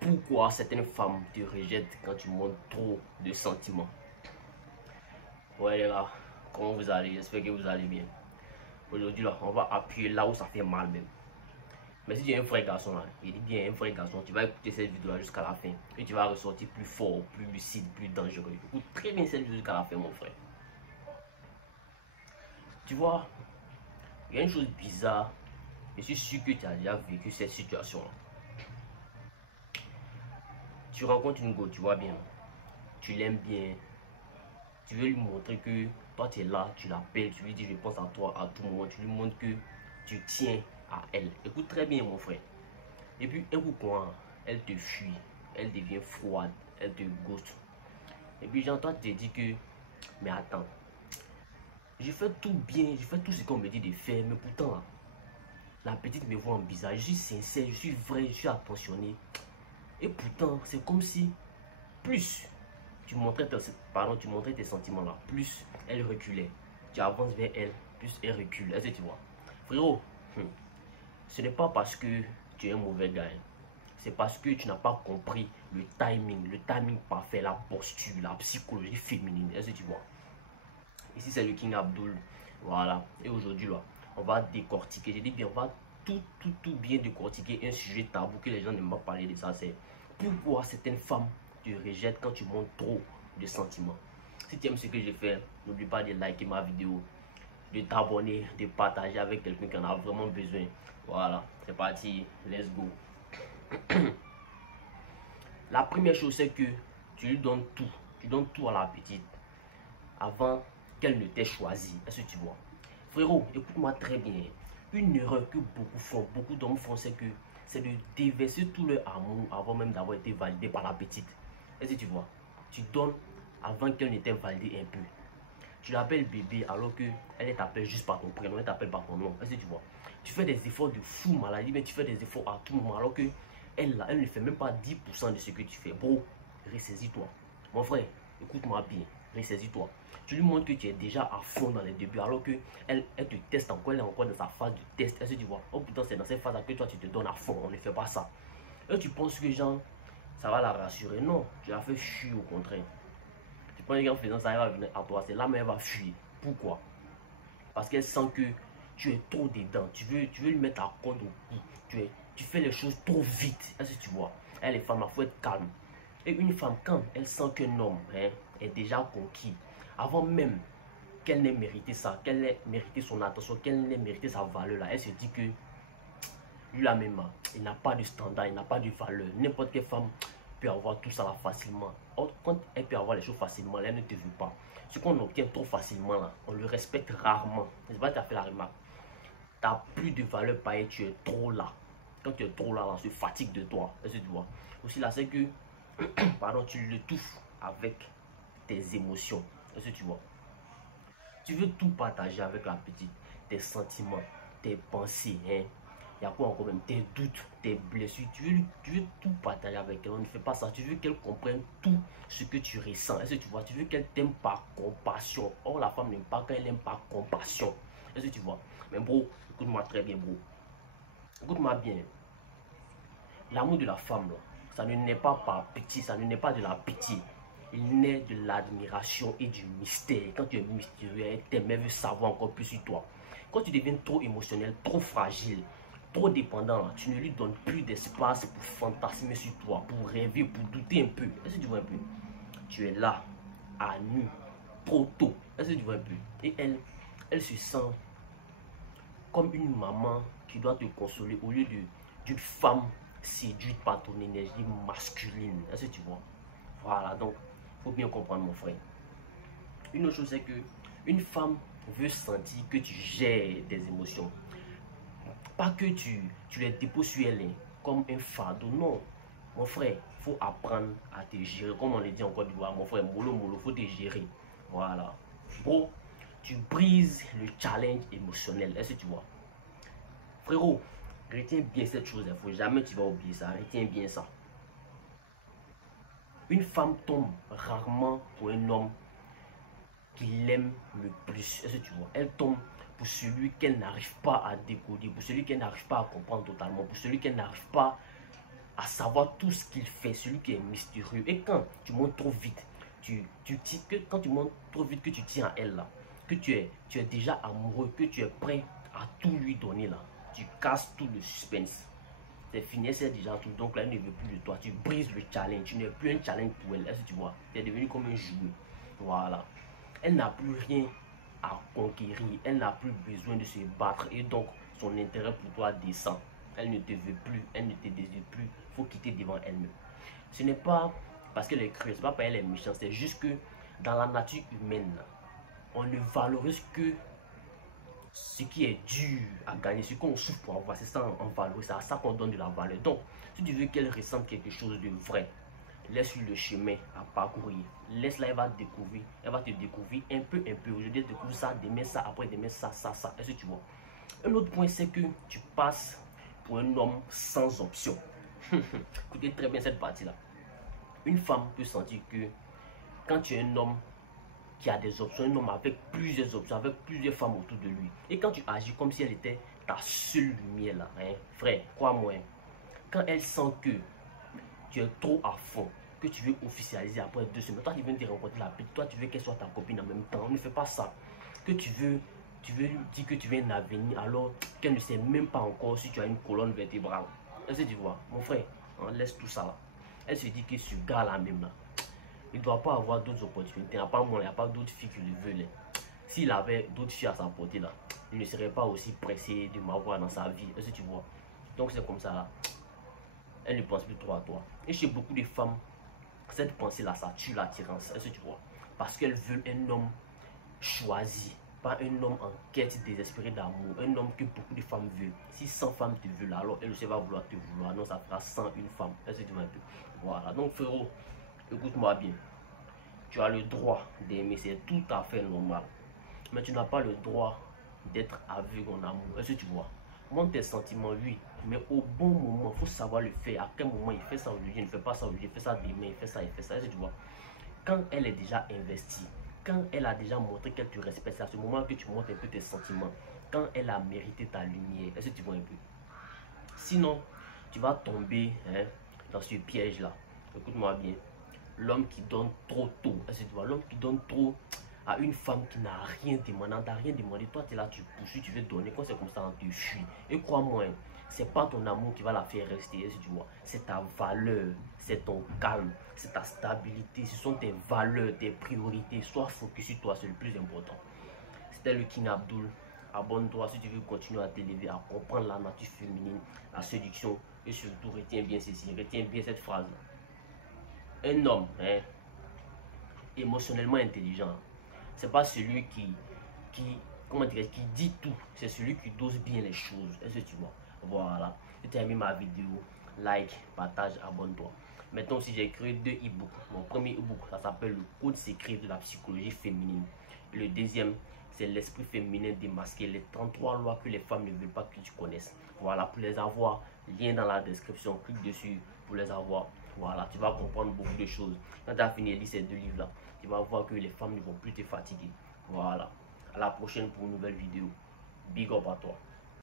Pourquoi certaines femmes te rejettent quand tu montres trop de sentiments? Ouais les gars, comment vous allez? J'espère que vous allez bien. Aujourd'hui là, on va appuyer là où ça fait mal même. Mais si tu es un vrai garçon là, il dit bien un vrai garçon, tu vas écouter cette vidéo là jusqu'à la fin. Et tu vas ressortir plus fort, plus lucide, plus dangereux. Écoute très bien cette vidéo jusqu'à la fin mon frère. Tu vois, il y a une chose bizarre. Je suis sûr que tu as déjà vécu cette situation là. Tu rencontres une go, tu vois bien. Tu l'aimes bien. Tu veux lui montrer que toi tu es là, tu l'appelles, tu lui dis je pense à toi à tout moment, tu lui montres que tu tiens à elle. Écoute très bien mon frère. Et puis un coup quoi, elle te fuit, elle devient froide, elle te ghost. Et puis j'entends te dire que mais attends, je fais tout bien, je fais tout ce qu'on me dit de faire, mais pourtant là, la petite me voit en bizarre, je suis sincère, je suis vrai, je suis attentionné. Et pourtant, c'est comme si plus tu montrais tes sentiments là, plus elle reculait. Tu avances vers elle, plus elle recule. Est-ce que tu vois? Frérot, ce n'est pas parce que tu es un mauvais gars. C'est parce que tu n'as pas compris le timing parfait, la posture, la psychologie féminine. Est-ce que tu vois? Ici, c'est le King Abdul. Voilà. Et aujourd'hui, là, on va décortiquer. Je dis bien, on va tout bien décortiquer un sujet tabou que les gens n'aiment pas parler de ça. C'est pourquoi certaines femmes te rejettent quand tu montres trop de sentiments. Si tu aimes ce que je fais, n'oublie pas de liker ma vidéo, de t'abonner, de partager avec quelqu'un qui en a vraiment besoin. Voilà, c'est parti, let's go. La première chose, c'est que tu lui donnes tout. Tu donnes tout à la petite avant qu'elle ne t'ait choisi. Est-ce que tu vois? Frérot, écoute-moi très bien. Une erreur que beaucoup d'hommes font, c'est de déverser tout leur amour avant même d'avoir été validé par la petite. Est-ce que tu vois? Tu donnes avant qu'elle ne t'ait validé un peu. Tu l'appelles bébé alors qu'elle t'appelle juste par ton prénom, elle t'appelle par ton nom. Est-ce que tu vois? Tu fais des efforts de fou maladie, mais tu fais des efforts à tout moment alors que elle ne fait même pas 10% de ce que tu fais. Bro, ressaisis-toi. Mon frère, écoute-moi bien, ressaisis-toi. Tu lui montres que tu es déjà à fond dans les débuts alors que elle te teste encore, elle est encore dans sa phase de test. Est-ce que tu vois? Oh putain, c'est dans cette phase que toi tu te donnes à fond, on ne fait pas ça. Et tu penses que genre, ça va la rassurer. Non, tu la fais fuir au contraire. Tu penses qu'en faisant ça, elle va venir à toi, c'est là mais elle va fuir. Pourquoi? Parce qu'elle sent que tu es trop dedans. Tu veux lui mettre la corde au cou. Tu fais les choses trop vite. Est-ce que tu vois? Elle, les femmes, il faut être calme. Et une femme, quand elle sent qu'un homme est déjà conquis, avant même qu'elle n'ait mérité ça, qu'elle ait mérité son attention, qu'elle n'ait mérité sa valeur là, elle se dit que lui là même, il n'a pas de standard, il n'a pas de valeur. N'importe quelle femme peut avoir tout ça là facilement. Or, quand elle peut avoir les choses facilement, elle ne te veut pas. Ce qu'on obtient trop facilement là, on le respecte rarement. C'est pas, tu as fait la remarque. Tu n'as plus de valeur pareil, tu es trop là. Quand tu es trop là, on se fatigue de toi. Est-ce que tu vois? Aussi là, c'est que pardon, tu le touches avec tes émotions. Est-ce que tu vois? Tu veux tout partager avec la petite, tes sentiments, tes pensées, hein. Il y a quoi encore même? Tes doutes, tes blessures. Tu veux tout partager avec elle. On ne fait pas ça. Tu veux qu'elle comprenne tout ce que tu ressens. Est-ce que tu vois? Tu veux qu'elle t'aime par compassion. Or, la femme n'aime pas quand elle aime par compassion. Est-ce que tu vois? Mais bro, écoute-moi très bien, bro. Écoute-moi bien. L'amour de la femme, là, ça ne naît pas par pitié, ça ne naît pas de la pitié. Il naît de l'admiration et du mystère. Quand tu es mystérieux, elle t'aime, elle veut savoir encore plus sur toi. Quand tu deviens trop émotionnel, trop fragile, trop dépendant, là, tu ne lui donnes plus d'espace pour fantasmer sur toi, pour rêver, pour douter un peu. Est-ce que tu vois un peu? Tu es là, à nu, trop tôt. Est-ce que tu vois un peu? Et elle se sent comme une maman qui doit te consoler au lieu d'une femme séduite par ton énergie masculine. Est-ce que tu vois? Voilà, donc, il faut bien comprendre, mon frère. Une autre chose, c'est que une femme veut sentir que tu gères des émotions. Pas que tu les déposes sur elle comme un fardeau. Non, mon frère, il faut apprendre à te gérer. Comme on le dit en Côte d'Ivoire, mon frère, mollo, mollo, il faut te gérer. Voilà. Bon, tu brises le challenge émotionnel. Est-ce que tu vois? Frérot, retiens bien cette chose. Il ne faut jamais tu vas oublier ça. Retiens bien ça. Une femme tombe rarement pour un homme qui l'aime le plus. Est-ce que tu vois? Elle tombe pour celui qu'elle n'arrive pas à décoder, pour celui qu'elle n'arrive pas à comprendre totalement, pour celui qu'elle n'arrive pas à savoir tout ce qu'il fait, celui qui est mystérieux. Et quand tu montes trop vite, quand tu montes trop vite que tu tiens à elle là, que tu es déjà amoureux, que tu es prêt à tout lui donner là, tu casses tout le suspense. C'est fini, c'est déjà tout. Donc là, elle ne veut plus de toi. Tu brises le challenge. Tu n'es plus un challenge pour elle. Est-ce que tu vois? Tu es devenu comme un jouet. Voilà. Elle n'a plus rien à conquérir. Elle n'a plus besoin de se battre. Et donc, son intérêt pour toi descend. Elle ne te veut plus. Elle ne te désire plus. Il faut quitter devant elle-même. Ce n'est pas parce qu'elle est cruelle. Ce n'est pas parce qu'elle est méchante. C'est juste que dans la nature humaine, on ne valorise que ce qui est dur à gagner, ce qu'on souffre pour avoir, c'est ça en valeur, c'est à ça qu'on donne de la valeur. Donc, si tu veux qu'elle ressente quelque chose de vrai, laisse-lui le chemin à parcourir. Laisse-la, elle va te découvrir un peu. Aujourd'hui, elle découvre ça, demain ça, après demain ça. Est-ce que tu vois? Un autre point, c'est que tu passes pour un homme sans option. Écoutez très bien cette partie-là. Une femme peut sentir que quand tu es un homme qui a des options, un homme avec plusieurs options, avec plusieurs femmes autour de lui. Et quand tu agis comme si elle était ta seule lumière là, hein, frère, crois-moi, hein, quand elle sent que tu es trop à fond, que tu veux officialiser après 2 semaines, toi tu viens de rencontrer la petite, toi tu veux qu'elle soit ta copine en même temps, on ne fait pas ça. Que tu veux lui dire que tu veux un avenir alors qu'elle ne sait même pas encore si tu as une colonne vertébrale. Est-ce que tu vois, mon frère, on laisse tout ça là. Elle se dit que ce gars là même là, il ne doit pas avoir d'autres opportunités. Il n'y a pas moi, il n'y a pas d'autres filles qui le veulent. S'il avait d'autres filles à sa portée là, il ne serait pas aussi pressé de m'avoir dans sa vie. Est-ce que tu vois? Donc c'est comme ça là. Elle ne pense plus trop à toi. Et chez beaucoup de femmes, cette pensée là, ça tue l'attirance. Est-ce que tu vois? Parce qu'elles veulent un homme choisi, pas un homme en quête désespérée d'amour. Un homme que beaucoup de femmes veulent. Si 100 femmes te veulent, alors elle aussi va vouloir te vouloir. Non, ça fera 101 femmes. Est-ce que tu vois un peu? Voilà. Donc frérot, écoute-moi bien. Tu as le droit d'aimer, c'est tout à fait normal. Mais tu n'as pas le droit d'être aveugle en amour. Est-ce que tu vois? Montre tes sentiments, oui. Mais au bon moment, il faut savoir le faire. À quel moment il fait ça aujourd'hui, il ne fait pas ça aujourd'hui, il fait ça demain, il fait ça, il fait ça. Est-ce que tu vois? Quand elle est déjà investie, quand elle a déjà montré qu'elle te respecte, c'est à ce moment que tu montres un peu tes sentiments. Quand elle a mérité ta lumière. Est-ce que tu vois un peu? Sinon, tu vas tomber dans ce piège-là. Écoute-moi bien. L'homme qui donne trop tôt, est-ce que tu vois? L'homme qui donne trop à une femme qui n'a rien demandé, toi tu es là, tu poursuis, tu veux donner, quand c'est comme ça, on te fuit. Et crois-moi, c'est pas ton amour qui va la faire rester, est-ce que tu vois? C'est ta valeur, c'est ton calme, c'est ta stabilité, ce sont tes valeurs, tes priorités. Sois focus sur toi, c'est le plus important. C'était le King Abdul. Abonne-toi si tu veux continuer à t'élever, à comprendre la nature féminine, la séduction, et surtout retiens bien ceci, retiens bien cette phrase. Un homme émotionnellement intelligent, c'est pas celui comment dire, qui dit tout, c'est celui qui dose bien les choses. Est-ce que tu vois? Voilà. Si tu as aimé ma vidéo, like, partage, abonne-toi. Maintenant aussi, j'ai créé 2 e-books. Mon premier e-book, ça s'appelle le code secret de la psychologie féminine. Et le deuxième, c'est l'esprit féminin démasqué, les 33 lois que les femmes ne veulent pas que tu connaisses. Voilà, pour les avoir, lien dans la description, clique dessus pour les avoir. Voilà, tu vas comprendre beaucoup de choses. Quand tu as fini de lire ces 2 livres-là, tu vas voir que les femmes ne vont plus te fatiguer. Voilà. À la prochaine pour une nouvelle vidéo. Big up à toi.